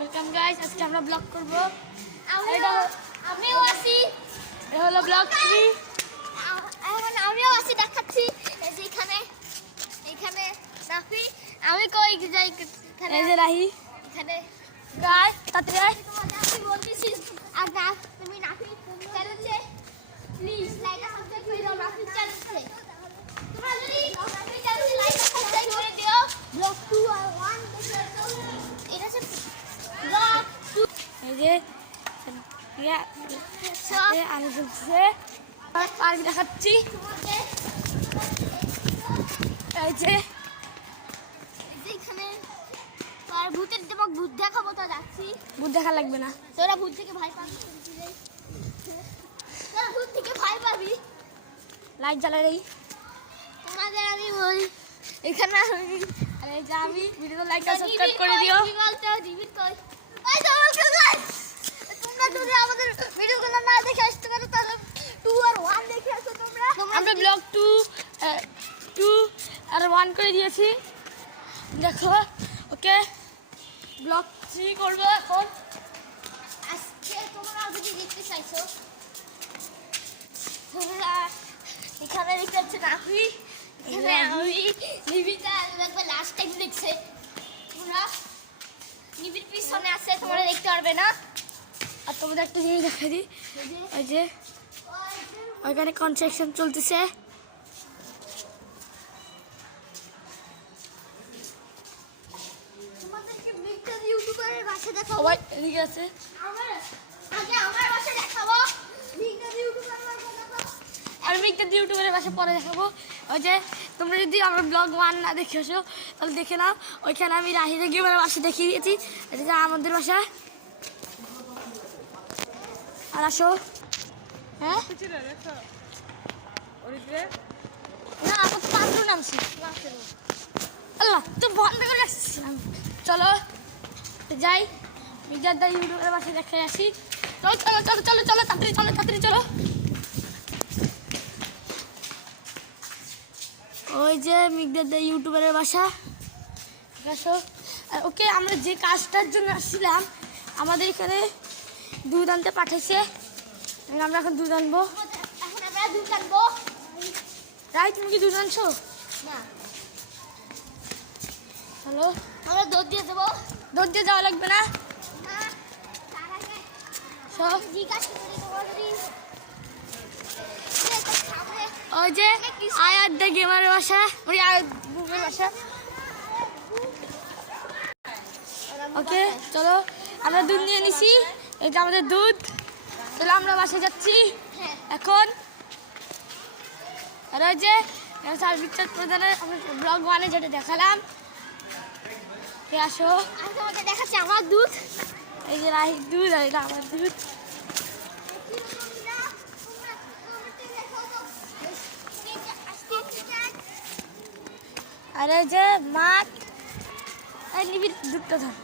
Welcome guys, আজকে আমরা blog করব। আমিও আছি। এটা হলো ব্লগ 3। এখন আমিও আছি, দেখাচ্ছি। এই যে এখানে রাফি, আমি কই যাই এখানে। এই যে রাহি, এখানে গাইস তাতে তোমাকে আমি বলতেছি, আর না তুমি রাফি চ্যানেলে প্লিজ লাইক আর সাবস্ক্রাইব করে দাও। রাফি চ্যানেলে তোমরা যদি রাফি চ্যানেলে লাইক আর সাবস্ক্রাইব করে দিও, ব্লগ 2 আর 1 দেখে দাও। এটা হচ্ছে ব্লগ 2। এই যে আলো জ্বলছে, পার্ক দেখাচ্ছি। এই যে এখানে আর ভূতের তোমাকে ভূত দেখাবো, তো যাচ্ছি। ভূত দেখা লাগবে না, তোরা ভূত থেকে ভয় পাবি। তোরা ভূত থেকে ভয় পাবি। লাইট জ্বালাই। তোমাদের আমি বলি, এখানে আর এই যে আমি ভিডিও লাইক আর সাবস্ক্রাইব করে দিও। তোমরা যদি আমাদের ভিডিওগুলো না দেখে আসতে পারো, তাহলে 2 আর 1 দেখে আসো তোমরা। আমরা ব্লগ 2 আর 1 করে দিয়েছি, দেখো। ওকে, ব্লগ 3 করবো এখন। আজকে তোমরা যদি দেখতে চাইছো, তোমরা এখানে দেখতে পাচ্ছ রাফি, এখানে আমি, নিবিতা একবার লাস্ট টাইম দেখছে। তোমরা নিবির পিছনে আছে, তোমরা দেখতে পারবে না। আর তোমাদের একটা জিনিস দেখা দিই, ওই যে ওইখানে কনস্ট্রাকশন চলতেছে। তোমাদেরকে মিক্সড ইউটিউবারের বাসা দেখাবো। সবাই এদিকে আছে। আমার বাসা দেখাবো, মিক্সড ইউটিউবারের বাসা দেখাবো। আর আমি একটা ইউটিউবের বাসা পরে দেখাবো। ওই যে তোমরা যদি আমার ব্লগ 1 না দেখে আসো, তাহলে দেখে নাও। ওইখানে আমি রাহিদা গেমের বাসা দেখিয়ে দিয়েছি। এটা যে আমাদের বাসা। আর আসো। হ্যাঁ না, আমার পাত্র নামছি। আল্লাহ, তো বন্ধ করে আসছিলাম। চলো যাই, মির্জাদা ইউটিউবের বাসা দেখে আসি। চলো চলো চলো চলো চলো, তাড়াতাড়ি চলো, তাড়াতাড়ি চলো। ওই যে মির্জাদা ইউটিউবের বাসা, ঠিক আছে। আর ওকে, আমরা যে কাজটার জন্য আসছিলাম, আমাদের এখানে দুধ আনতে পাঠাইছে। আমরা এখন দুধ আনবো। এখন আমরা দুধ আনবো। রাই, তুমি কি দুধ আনছো? না, হ্যালো, আমরা দুধ দিয়ে দেবো। দুধ দিয়ে যাওয়া লাগবে না। না, তার আগে সব জিজ্ঞাসা করি তোমার যদি সামনে ওই যে আয়াত দা গেমারের বাসা, ওই আয়াত বুকের বাসা। ওকে চলো, আমরা দুধ নিয়ে নিছি। এটা আমাদের দুধ। চলো আমরা বাসায় যাচ্ছি এখন। আর ওই যে সার্ভিস চার্জ প্রদানের ব্লগ 1-এ যেটা দেখালাম, আসো। আমি তোমাকে দেখাচ্ছি আমার দুধ। এই যে রাহির দুধ, আর এটা আমার দুধ। আর এই যে মাঠ, নিবি দুধটা ধর।